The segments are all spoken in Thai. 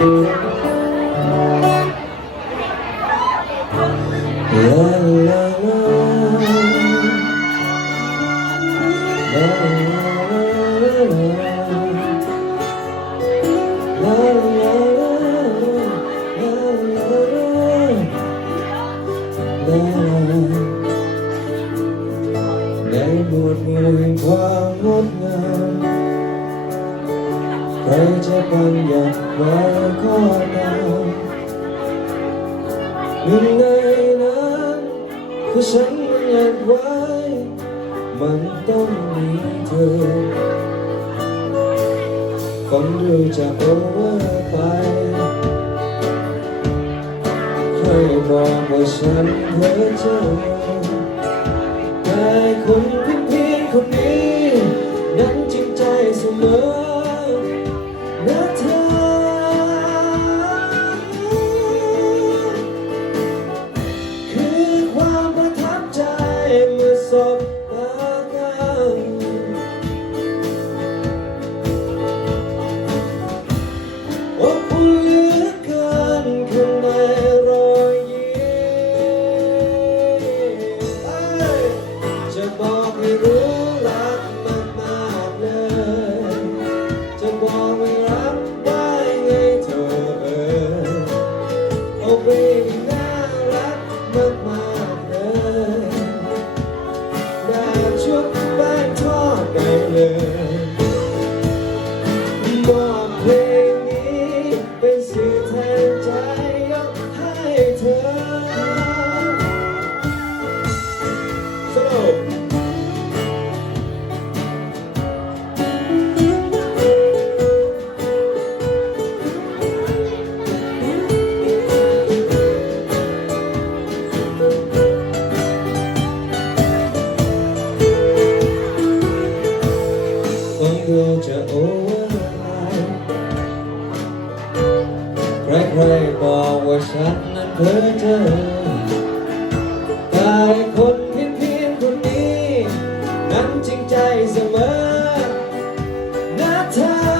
ลาลา ครจะบัญญัติไว้ข้อตามหนึ่งในนั้นคือฉันอยากไว้ มันต้องมีเธอฟังดูจะโอเวอร์ไปใครบอกว่าฉันเพ้อเจ้อแต่คนเพียงคนนี้ นั้นจริงใจเสมอ โอเวอร์ไลน์ใครๆบอกว่าฉันนั้นเพ้อเจ้อแต่คนเพียงเพียงคนนี้ นั้นจริงใจเสมอนะเธอ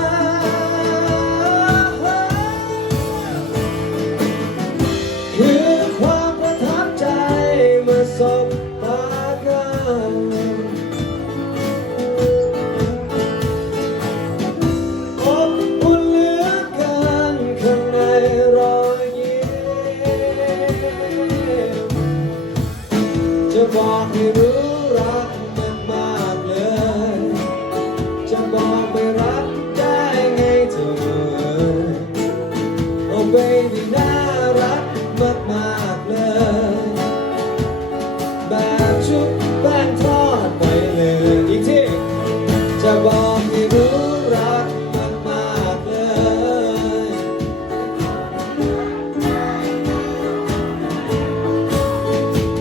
บอกให้รู้รักมันมากเลย จะบอกไม่รักได้ไงเธอโอ้ baby น่ารักมากๆเลย แบบชุบแป้งทอดไปเลย อีกทีจะบอกให้รู้รักมากๆเลย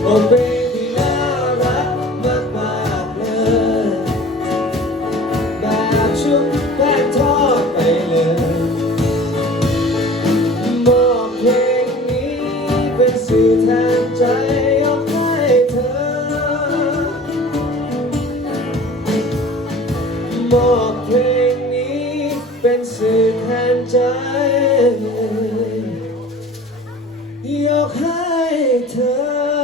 โอ้ baby มอบเพลงนี้เป็นสื่อแทนใจ ยกให้เธอ